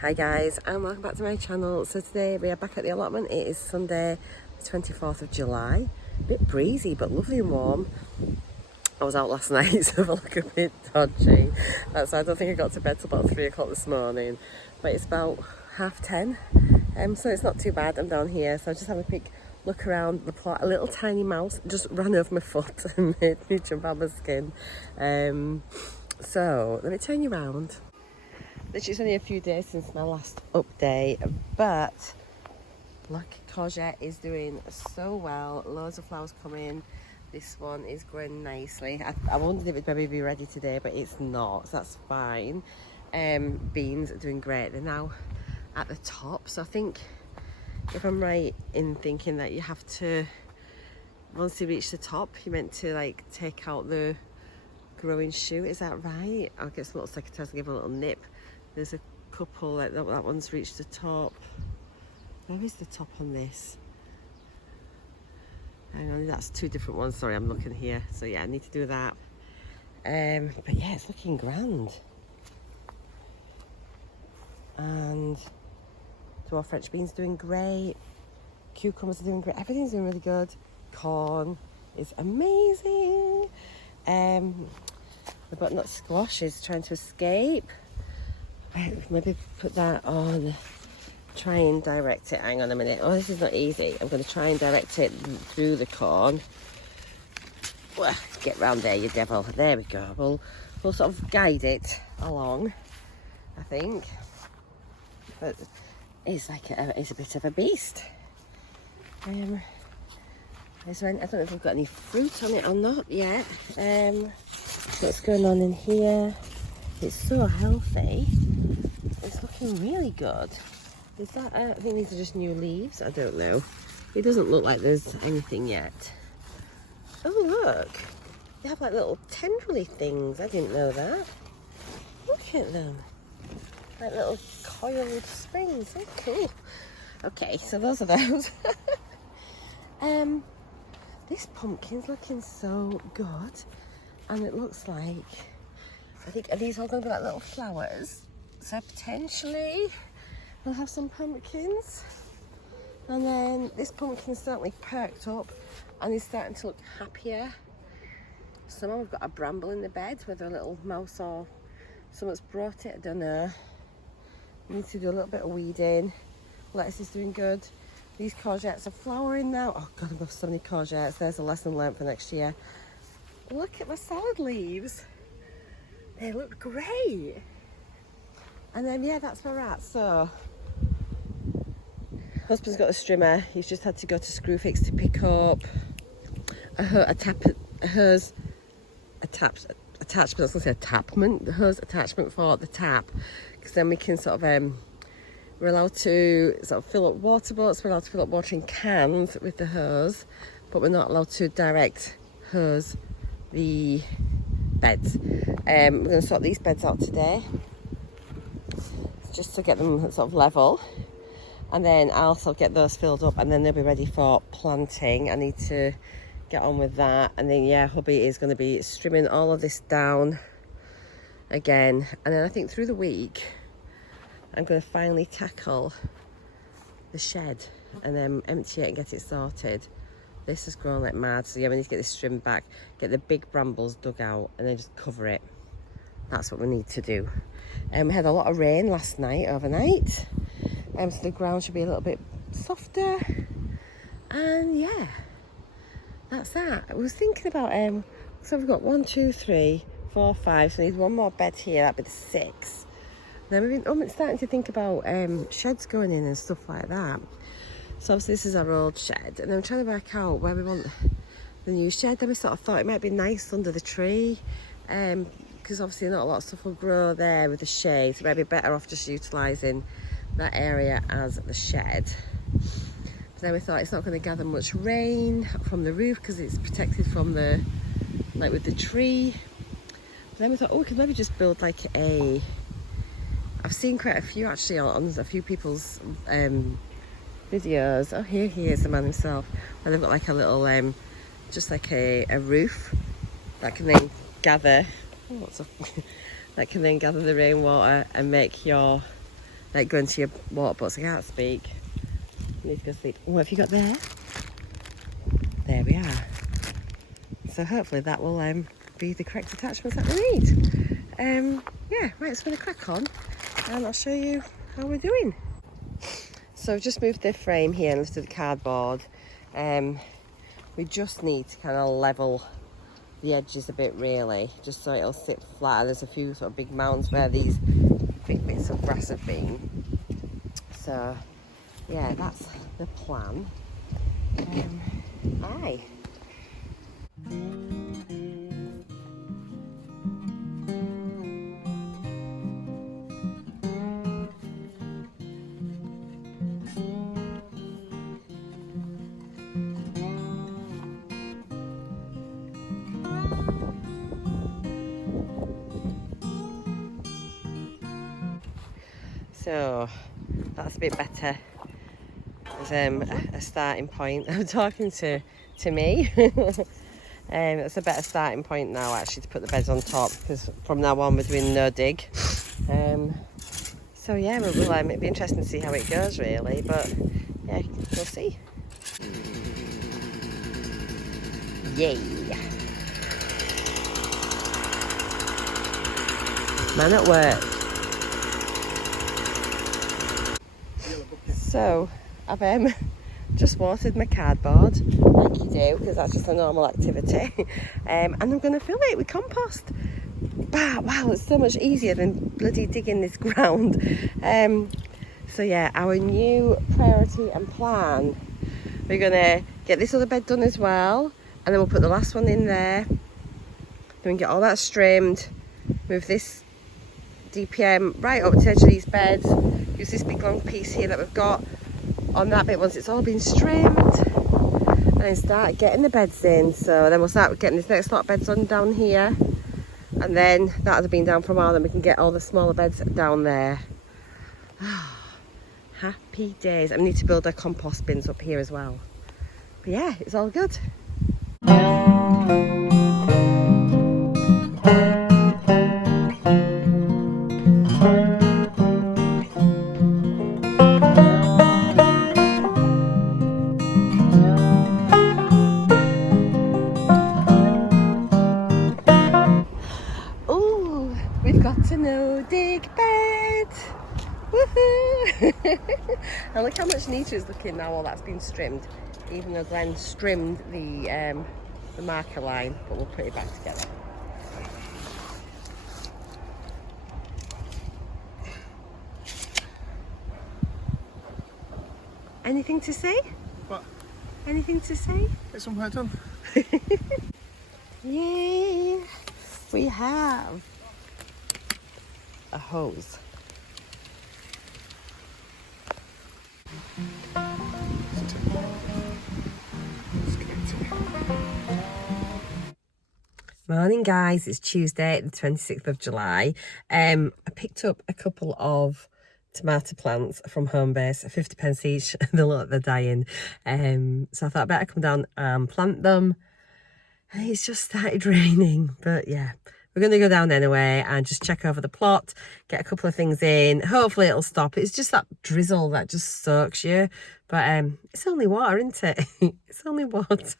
Hi guys, and welcome back to my channel. So today we are back at the allotment. It is Sunday the 24th of July. A bit breezy but lovely and warm. I was out last night so I look a bit dodgy. So I don't think I got to bed till about 3 o'clock this morning. But it's about 10:30. So it's not too bad. I'm down here, so I just have a quick look around the plot. A little tiny mouse just ran over my foot and made me jump out my skin. So let me turn you around. Literally, it's only a few days since my last update, but Lucky Courgette is doing so well. Loads of flowers coming. This one is growing nicely. I wondered if it'd maybe be ready today, but it's not, so that's fine. Beans are doing great. They're now at the top, so I think, if I'm right in thinking that you have to, once you reach the top, you're meant to like take out the growing shoot. Is that right? I'll get some little secateurs and give a little nip. There's a couple, like that one's reached the top. Where is the top on this? Hang on, that's two different ones. Sorry, I'm looking here. So yeah, I need to do that. But yeah, it's looking grand. And dwarf French beans doing great. Cucumbers are doing great. Everything's doing really good. Corn is amazing. The butternut squash is trying to escape. Maybe put that on, try and direct it. Hang on a minute. Oh, this is not easy. I'm going to try and direct it through the corn. Well, get round there, you devil. There we go. We'll sort of guide it along, I think. But it's like it's a bit of a beast. I don't know if we've got any fruit on it or not yet. What's going on in here? It's so healthy. It's looking really good. Is that, I think these are just new leaves. I don't know. It doesn't look like there's anything yet. Oh look, they have like little tendrily things. I didn't know that. Look at them. Like little coiled springs. Oh cool. Okay, so those are those. This pumpkin's looking so good. And it looks like, I think, are these all going to be like little flowers? So potentially we'll have some pumpkins. And then this pumpkin's certainly perked up and is starting to look happier. Someone, we've got a bramble in the bed with a little mouse or someone's brought it, I don't know. We need to do a little bit of weeding. Lettuce is doing good. These courgettes are flowering now. Oh God, I've got so many courgettes. There's a lesson learned for next year. Look at my salad leaves. They look great. And then, yeah, that's where we're at. So, husband's got a strimmer. He's just had to go to Screwfix to pick up a hose attachment for the tap. Because then we can sort of, we're allowed to sort of fill up water bottles. We're allowed to fill up water in cans with the hose. But we're not allowed to direct hose the beds. We're going to sort these beds out today just to get them sort of level, and then I'll also get those filled up and then they'll be ready for planting. I need to get on with that, and then yeah, hubby is going to be strimming all of this down again, and then I think through the week I'm going to finally tackle the shed and then empty it and get it sorted. This has grown like mad, so yeah, we need to get this trimmed back, get the big brambles dug out, and then just cover it. That's what we need to do. We had a lot of rain last night, overnight, so the ground should be a little bit softer. And yeah, that's that. I was thinking about, so we've got 1, 2, 3, 4, 5, so we need one more bed here, that'd be the 6. Then we've been starting to think about sheds going in and stuff like that. So obviously this is our old shed, and I'm trying to work out where we want the new shed. Then we sort of thought it might be nice under the tree, because obviously not a lot of stuff will grow there with the shade, so it might be better off just utilising that area as the shed. But then we thought it's not going to gather much rain from the roof because it's protected from the, like with the tree. But then we thought, oh, we could maybe just build like a, I've seen quite a few actually on a few people's videos. Oh, here he is, the man himself, where they've got like a little just like a roof that can then gather that can then gather the rainwater and make your like go into your water box. I can't speak. I need to go sleep. What have you got there? There we are. So hopefully that will be the correct attachments that we need. Yeah, right, it's going to crack on and I'll show you how we're doing. So I've just moved the frame here and lifted the cardboard. We just need to kind of level the edges a bit really, just so it'll sit flat. There's a few sort of big mounds where these big bits of grass have been. So yeah, that's the plan. Aye. So that's a bit better as a starting point. I'm talking to me. That's a better starting point now actually to put the beds on top, because from now on we're doing no dig. So yeah, it'll be interesting to see how it goes really, but yeah, we'll see. Yay! Man at work. So I've just watered my cardboard like you do, because that's just a normal activity. And I'm going to fill it with compost. Wow, it's so much easier than bloody digging this ground. So yeah, our new priority and plan, we're going to get this other bed done as well, and then we'll put the last one in there. Then we can get all that trimmed, move this DPM right up to the edge of these beds, use this big long piece here that we've got on that bit once it's all been trimmed, and then start getting the beds in. So then we'll start getting this next lot of beds on down here, and then that has been down for a while, then we can get all the smaller beds down there. Happy days. I need to build our compost bins up here as well. But yeah, it's all good. Oh, we've got a no dig bed. Woohoo! And look how much neater it's looking now all that's been trimmed, even though Glenn trimmed the marker line, but we'll put it back together. Anything to say? What? Anything to say? Get somewhere done. Yay! We have a hose. Morning guys, it's Tuesday the 26th of July. I picked up a couple of tomato plants from Homebase, 50p each. They look like they're dying. So I thought I'd better come down and plant them. And it's just started raining, but yeah, we're going to go down anyway and just check over the plot, get a couple of things in. Hopefully it'll stop. It's just that drizzle that just soaks you, but it's only water, isn't it? It's only water.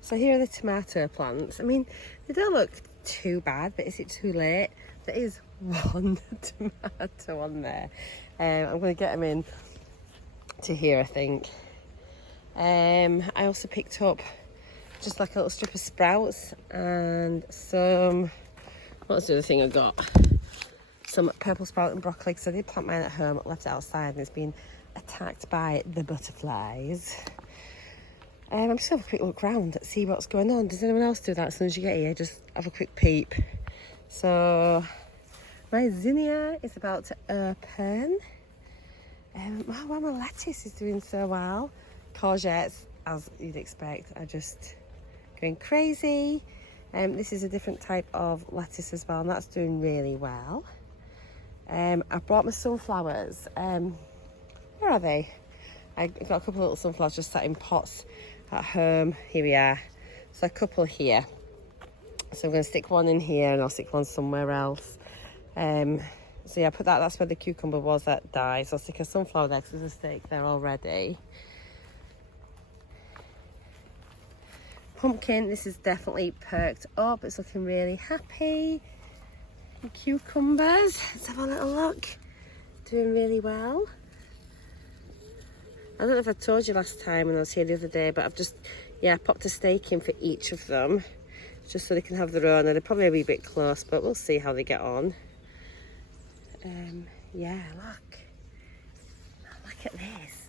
So here are the tomato plants. I mean, they don't look too bad, but is it too late? There is one tomato on there. I'm going to get them in to here, I think. I also picked up just like a little strip of sprouts and some, what's the other thing I got? Some purple sprout and broccoli, because I did plant mine at home, left it outside, and it's been attacked by the butterflies. I'm just going to have a quick look round, see what's going on. Does anyone else do that as soon as you get here? Just have a quick peep. So my zinnia is about to open. Wow, my lettuce is doing so well. Courgettes, as you'd expect, are just going crazy. This is a different type of lettuce as well, and that's doing really well. I brought my sunflowers. Where are they? I got a couple of little sunflowers just sat in pots at home. Here we are. So a couple here. So I'm going to stick one in here and I'll stick one somewhere else. So yeah, put that, that's where the cucumber was that died. So I'll stick a sunflower there because there's a stake there already. Pumpkin, this is definitely perked up. It's looking really happy. And cucumbers, let's have a little look. Doing really well. I don't know if I told you last time when I was here the other day, but I've just, yeah, popped a stake in for each of them. Just so they can have their own, and they're probably a wee bit close, but we'll see how they get on. Yeah, look at this.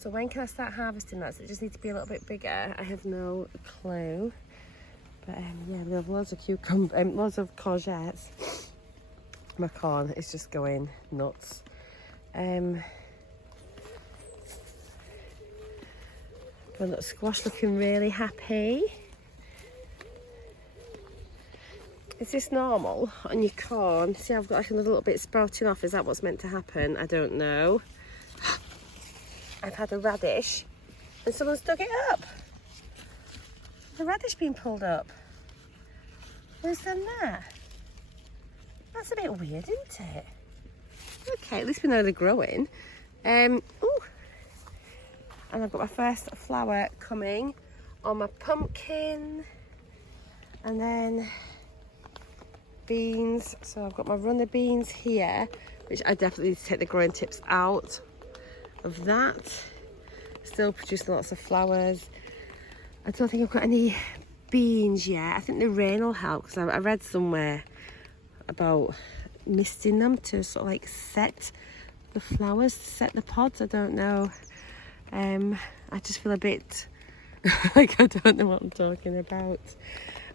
So when can I start harvesting that? So it just needs to be a little bit bigger. I have no clue. But yeah, we have loads of loads of courgettes. My corn is just going nuts. Butternut squash looking really happy. Is this normal on your corn? See, I've got like another little bit sprouting off. Is that what's meant to happen? I don't know. I've had a radish and someone's dug it up. The radish being pulled up. Who's done that? That's a bit weird, isn't it? Okay, at least we know they're growing. Ooh. And I've got my first flower coming on my pumpkin. And then beans. So I've got my runner beans here, which I definitely need to take the growing tips out of that. Still producing lots of flowers. I don't think I've got any beans yet. I think the rain will help, because I read somewhere about misting them to sort of like set the flowers, set the pods. I don't know. I just feel a bit like I don't know what I'm talking about.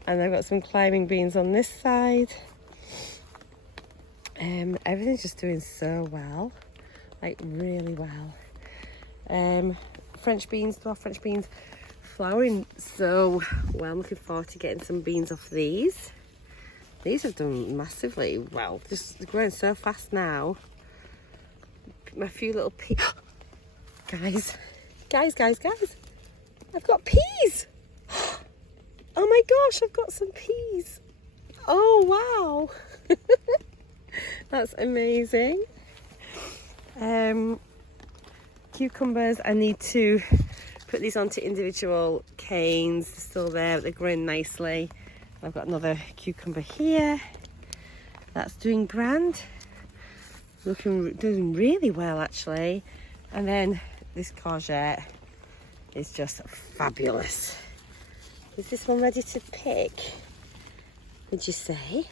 And I've got some climbing beans on this side. Everything's just doing so well, like really well. French beans, dwarf French beans, flowering so well. I'm looking forward to getting some beans off these. These have done massively well, just growing so fast now. My few little peas. Guys, I've got peas. Oh my gosh, I've got some peas. Oh wow. That's amazing. Cucumbers, I need to put these onto individual canes. They're still there, but they're growing nicely. I've got another cucumber here. That's doing grand. Doing really well actually. And then this courgette is just fabulous. Is this one ready to pick, would you say?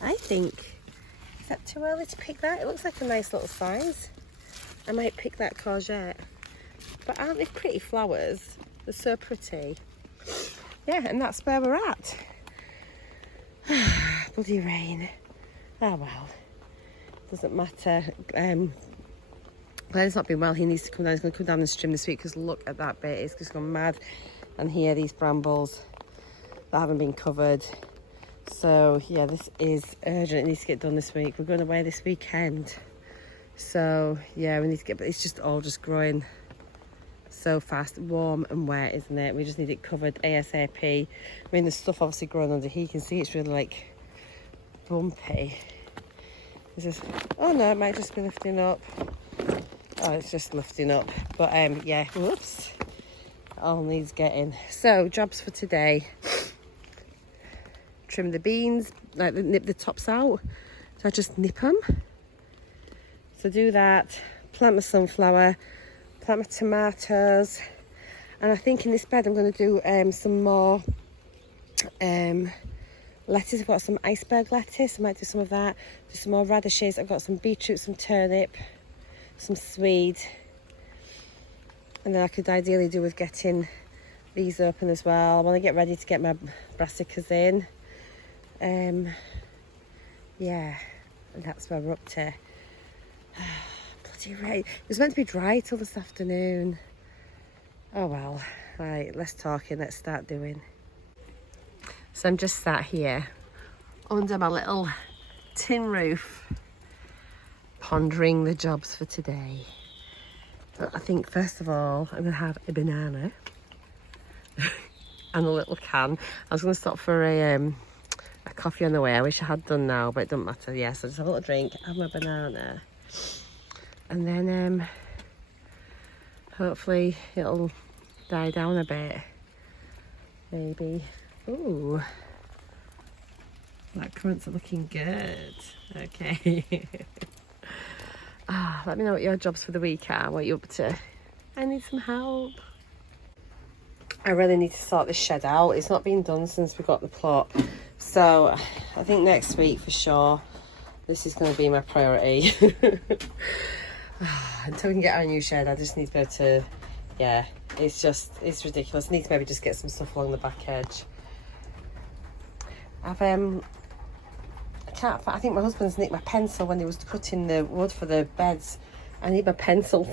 I think, is that too early to pick that? It looks like a nice little size. I might pick that courgette. But aren't they pretty flowers? They're so pretty. Yeah, and that's where we're at. Bloody rain. Oh well. Doesn't matter. Glenn's not been well. He needs to come down. He's going to come down and trim this week, because look at that bit. It's just gone mad. And here, these brambles that haven't been covered. So yeah, this is urgent. It needs to get done this week. We're going away this weekend. So yeah, we need to get, but it's just all just growing so fast, warm and wet, isn't it? We just need it covered ASAP. I mean, the stuff obviously growing under here, you can see it's really like bumpy. It's just, oh no, it might just be lifting up. Oh, it's just lifting up. But yeah, whoops. All needs getting. So jobs for today. Trim the beans, like nip the tops out. So I just nip them. So do that. Plant my sunflower. Plant my tomatoes. And I think in this bed I'm going to do some more lettuce. I've got some iceberg lettuce. I might do some of that. Do some more radishes. I've got some beetroot, some turnip, some swede. And then I could ideally do with getting these open as well. I want to get ready to get my brassicas in. Yeah, and that's where we're up to. Bloody rain. It was meant to be dry till this afternoon. Oh well. Right, less talking, let's start doing. So I'm just sat here under my little tin roof, pondering the jobs for today. But I think first of all, I'm going to have a banana and a little can. I was going to stop for a a coffee on the way. I wish I had done now, but it doesn't matter. Yeah, so just have a little drink, have my banana, and then hopefully it'll die down a bit. Maybe. Ooh, black currants are looking good. Okay. Let me know what your jobs for the week are, what you're up to. I need some help. I really need to sort this shed out. It's not been done since we got the plot. So I think next week for sure, this is going to be my priority. Until we can get our new shed, I just need to go to, yeah, it's ridiculous. I need to maybe just get some stuff along the back edge. I think my husband's nicked my pencil when he was cutting the wood for the beds. I need my pencil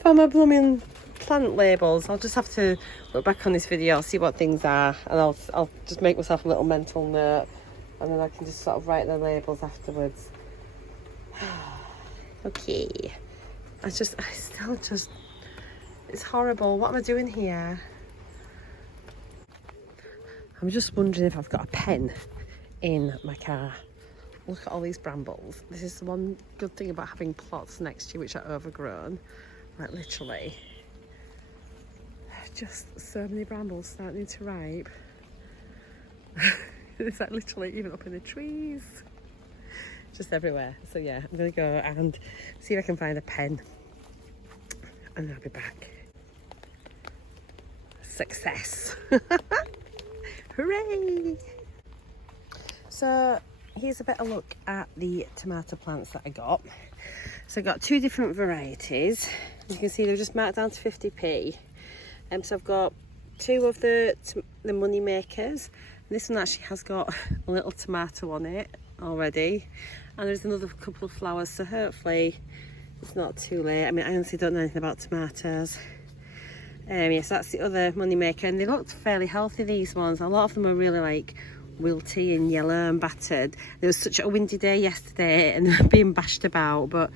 for my blooming plant labels. I'll just have to look back on this video, see what things are, and I'll just make myself a little mental note, and then I can just sort of write the labels afterwards. Okay. It's horrible. What am I doing here? I'm just wondering if I've got a pen in my car. Look at all these brambles. This is the one good thing about having plots next to you which are overgrown. Like literally, just so many brambles starting to ripe. It's like literally even up in the trees, just everywhere. So yeah, I'm gonna go and see if I can find a pen, and I'll be back. Success. Hooray! So here's a better look at the tomato plants that I got. So I got two different varieties. As you can see, they're just marked down to 50p. So I've got two of the money makers. This one actually has got a little tomato on it already, and there's another couple of flowers, so hopefully it's not too late. I mean, I honestly don't know anything about tomatoes. Yes, that's the other money maker, and they looked fairly healthy, these ones. A lot of them are really like wilty and yellow and battered. There was such a windy day yesterday and being bashed about, but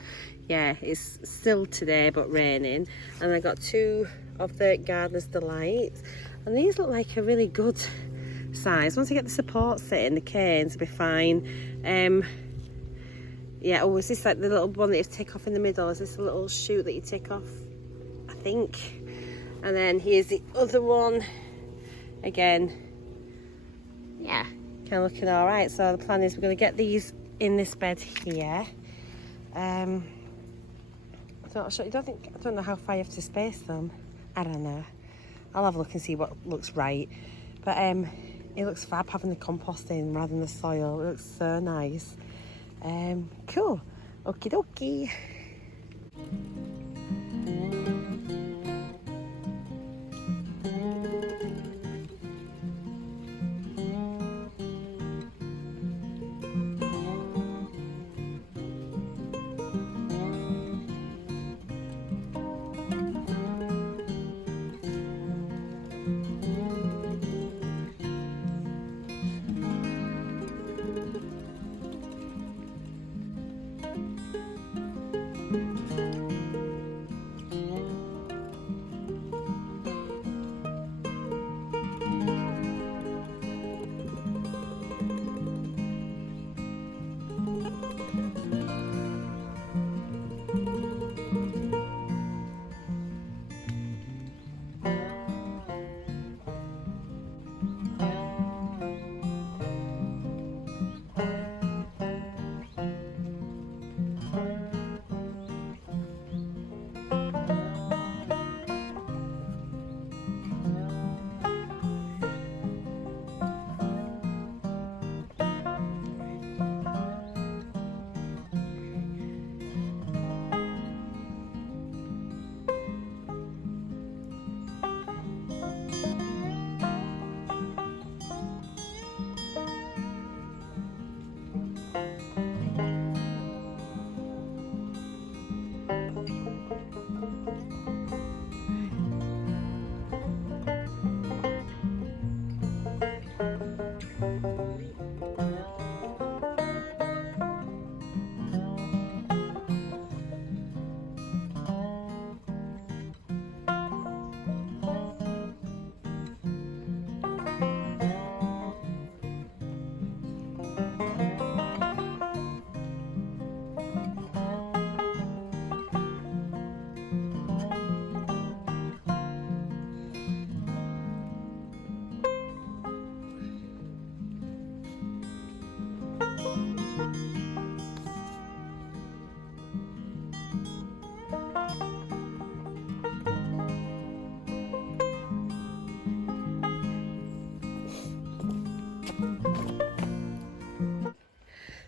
yeah, it's still today but raining. And I got two of the Gardener's Delights, and these look like a really good size. Once I get the supports in, the canes will be fine. Yeah, oh, is this like the little one that you take off in the middle? Is this a little shoot that you take off? I think. And then here's the other one. Again, yeah, kind of looking all right. So the plan is we're going to get these in this bed here. I don't know how far you have to space them. I don't know. I'll have a look and see what looks right. But it looks fab having the compost in rather than the soil. It looks so nice. Cool. Okie dokie.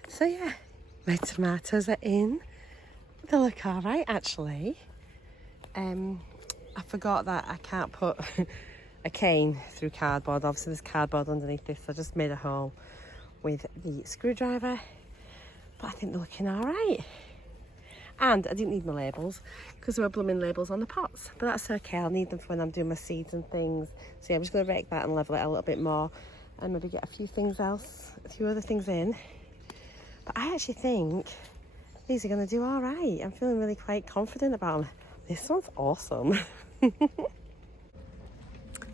So yeah, my tomatoes are in. They look alright actually. I forgot that I can't put a cane through cardboard. Obviously there's cardboard underneath this, so I just made a hole with the screwdriver. But I think they're looking alright. And I didn't need my labels because there were blooming labels on the pots. But that's okay, I'll need them for when I'm doing my seeds and things. So yeah, I'm just going to rake that and level it a little bit more. And maybe get a few other things in. But I actually think these are going to do all right. I'm feeling really quite confident about them. This one's awesome.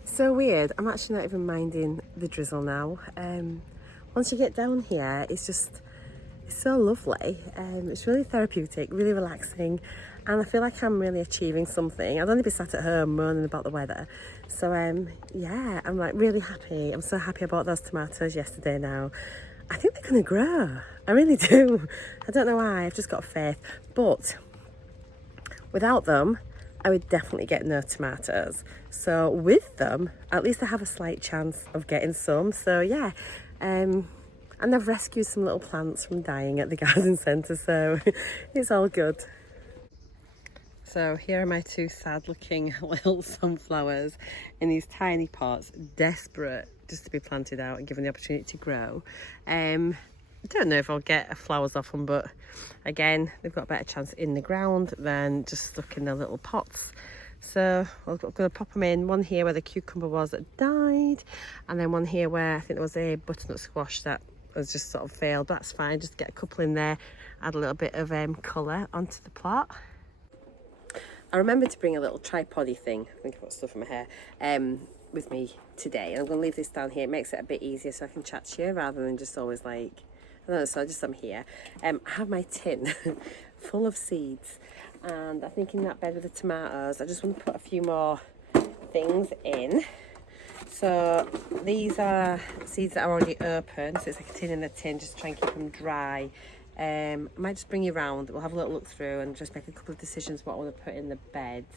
So weird. I'm actually not even minding the drizzle now. Once you get down here, it's so lovely. It's really therapeutic, really relaxing. And I feel like I'm really achieving something. I'd only be sat at home moaning about the weather. So yeah, I'm like really happy. I'm so happy I bought those tomatoes yesterday now. I think they're going to grow. I really do. I don't know why, I've just got faith. But without them, I would definitely get no tomatoes. So with them, at least I have a slight chance of getting some. So yeah, and I've rescued some little plants from dying at the garden centre, so it's all good. So here are my two sad looking little sunflowers in these tiny pots, desperate just to be planted out and given the opportunity to grow. I don't know if I'll get flowers off them, but again, they've got a better chance in the ground than just stuck in their little pots. So I'm going to pop them in, one here where the cucumber was that died, and then one here where I think there was a butternut squash that has just sort of failed. That's fine, just get a couple in there, add a little bit of colour onto the plot. I remembered to bring a little tripod-y thing, I think I've got stuff in my hair, with me today. And I'm going to leave this down here. It makes it a bit easier so I can chat to you rather than just always like, I don't know, so I'm here. I have my tin full of seeds, and I think in that bed with the tomatoes, I just want to put a few more things in. So these are seeds that are already open, so it's like a tin in a tin, just to try and keep them dry. I might just bring you around, we'll have a little look through and just make a couple of decisions what I want to put in the beds.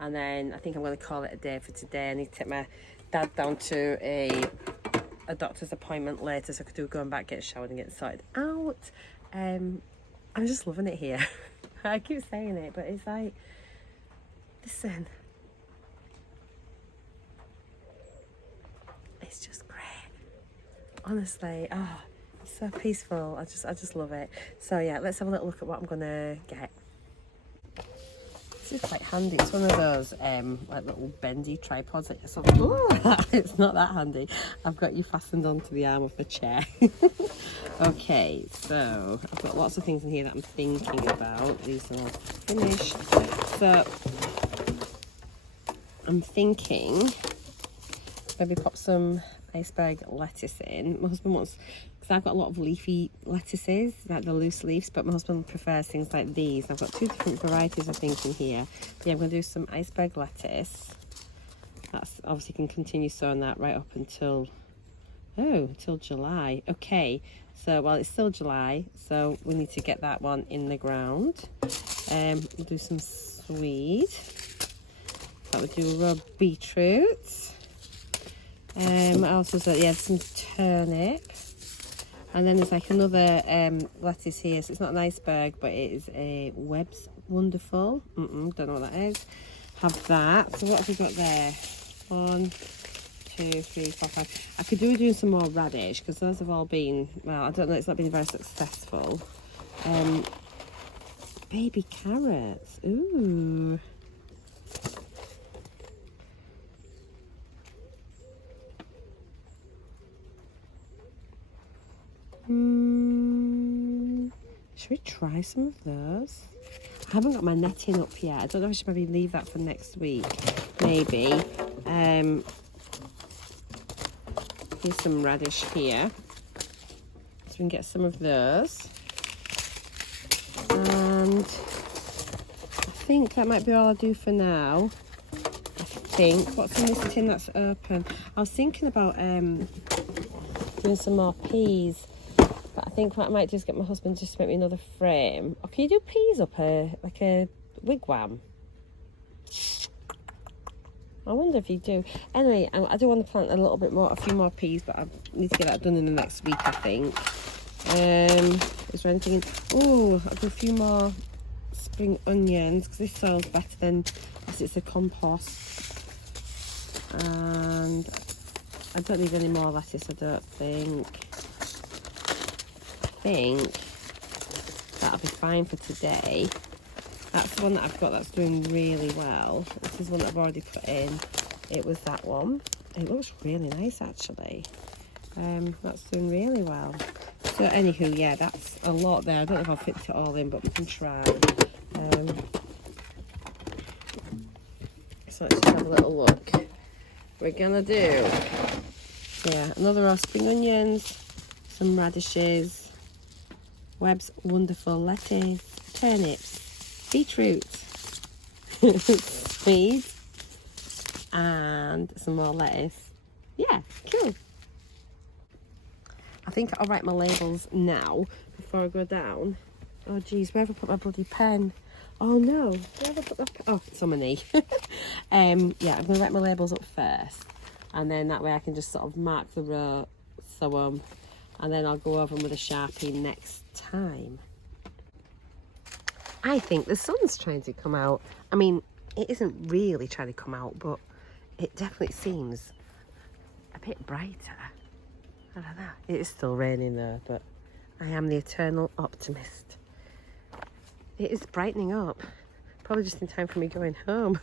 And then I think I'm going to call it a day for today. I need to take my dad down to a doctor's appointment later, so I could do going back, get showered and get sorted out. I'm just loving it here. I keep saying it, but it's like, listen, it's just great. Honestly, oh, it's so peaceful. I just love it. So yeah, let's have a little look at what I'm gonna get. This is quite handy. It's one of those like little bendy tripods that you're sort of, oh, it's not that handy. I've got you fastened onto the arm of the chair. Okay, so I've got lots of things in here that I'm thinking about. These are all finished. So I'm thinking maybe pop some iceberg lettuce in. My husband wants, because I've got a lot of leafy lettuces, like the loose leaves, but my husband prefers things like these. I've got two different varieties of things in here. But yeah, I'm going to do some iceberg lettuce. That's obviously can continue sowing that right up until, until July. Okay, so well, it's still July, so we need to get that one in the ground. We'll do some swede. That would do raw beetroot. What else is that? Yeah, some turnip. And then there's like another lettuce here. So it's not an iceberg, but it is a Webb's Wonderful. Don't know what that is. Have that. So what have we got there? 1, 2, 3, 4, 5. I could do doing some more radish because those have all been, well, I don't know, it's not been very successful. Baby carrots. Ooh. Should we try some of those? I haven't got my netting up yet. I don't know if I should maybe leave that for next week. Maybe. Here's some radish here. So we can get some of those. And I think that might be all I'll do for now. I think. What's in this tin that's open? I was thinking about doing some more peas. But I think what I might do is get my husband just to make me another frame. Or can you do peas up like a wigwam? I wonder if you do. Anyway, I do want to plant a few more peas, but I need to get that done in the next week, I think. Is there anything in... Oh, I've got a few more spring onions, because this soil's better than if it's a compost. And I don't need any more lettuce, I don't think. I think that'll be fine for today. That's the one that I've got that's doing really well. This is one that I've already put in. It was that one. It looks really nice, actually. That's doing really well. So anywho, yeah, that's a lot there. I don't know if I'll fit it all in, but we can try. So let's just have a little look. We're gonna do, yeah, another row of spring onions, some radishes, Webb's wonderful lettuce, turnips, beetroot, sweet, and some more lettuce. Yeah, cool. I think I'll write my labels now before I go down. Oh geez, where have I put my bloody pen? Oh no, where have I put my pen? Oh, it's on my knee. Yeah, I'm gonna write my labels up first, and then that way I can just sort of mark the row, sew and then I'll go over them with a Sharpie next time. I think the sun's trying to come out. I mean, it isn't really trying to come out, but it definitely seems a bit brighter. I don't know. It is still raining though, but I am the eternal optimist. It is brightening up. Probably just in time for me going home.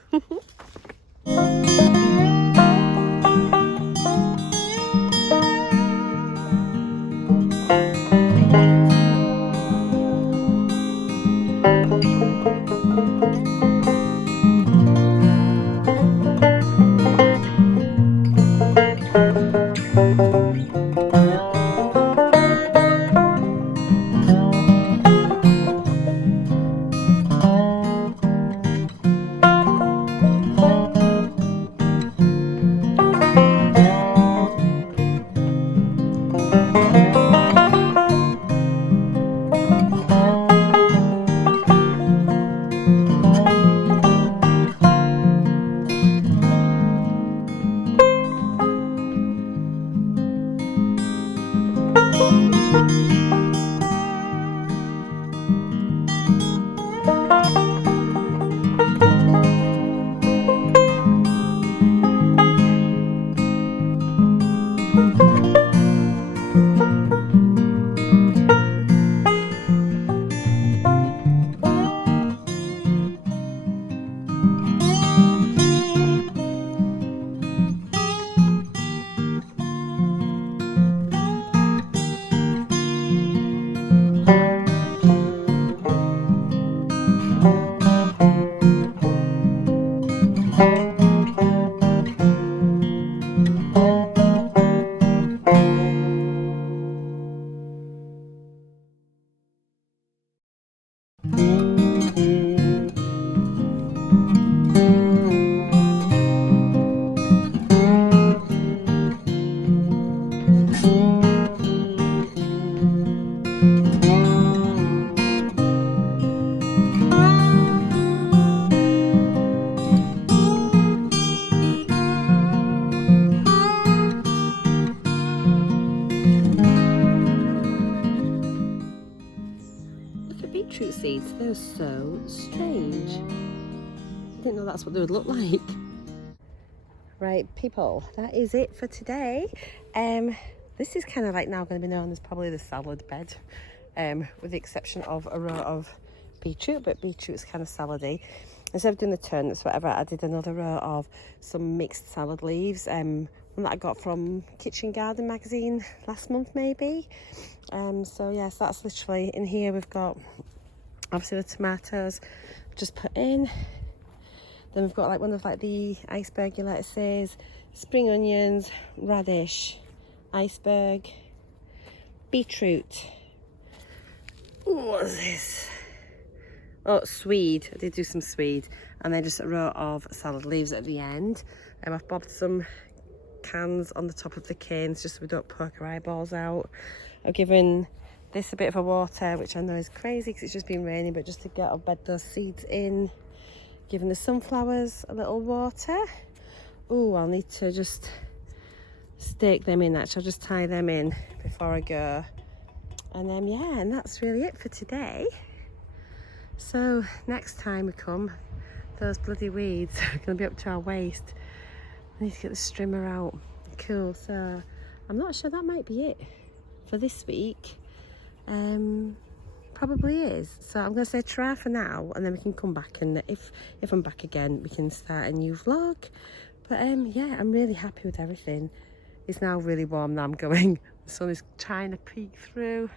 Beetroot seeds, they're so strange. I didn't know that's what they would look like. Right, people, that is it for today. This is kind of like now going to be known as probably the salad bed, with the exception of a row of beetroot, but beetroot's kind of salady. Instead of doing the turnips, whatever, I did another row of some mixed salad leaves, one that I got from Kitchen Garden magazine last month maybe. So yes, that's literally in here. We've got obviously the tomatoes just put in, then we've got like one of like the iceberg lettuces, spring onions, radish, iceberg, beetroot. Ooh, what is this? Oh, swede. I did do some swede, and then just a row of salad leaves at the end. I've bobbed some cans on the top of the canes just so we don't poke our eyeballs out. I've given this a bit of a water, which I know is crazy because it's just been raining, but just to get bed those seeds in, giving the sunflowers a little water. Oh, I'll need to just stake them in. Actually, I'll just tie them in before I go. And then yeah, and that's really it for today. So next time we come, those bloody weeds are going to be up to our waist. I need to get the strimmer out. Cool. So I'm not sure, that might be it for this week. Probably is. So I'm going to say try for now, and then we can come back, and if I'm back again, we can start a new vlog. But yeah, I'm really happy with everything. It's now really warm now I'm going. The sun is trying to peek through.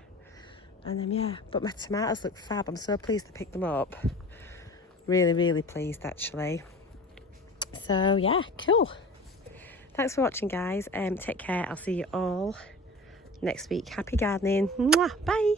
And yeah, but my tomatoes look fab. I'm so pleased to pick them up. Really, really pleased actually. So yeah, cool. Thanks for watching, guys. Take care. I'll see you all next week. Happy gardening. Mwah. Bye.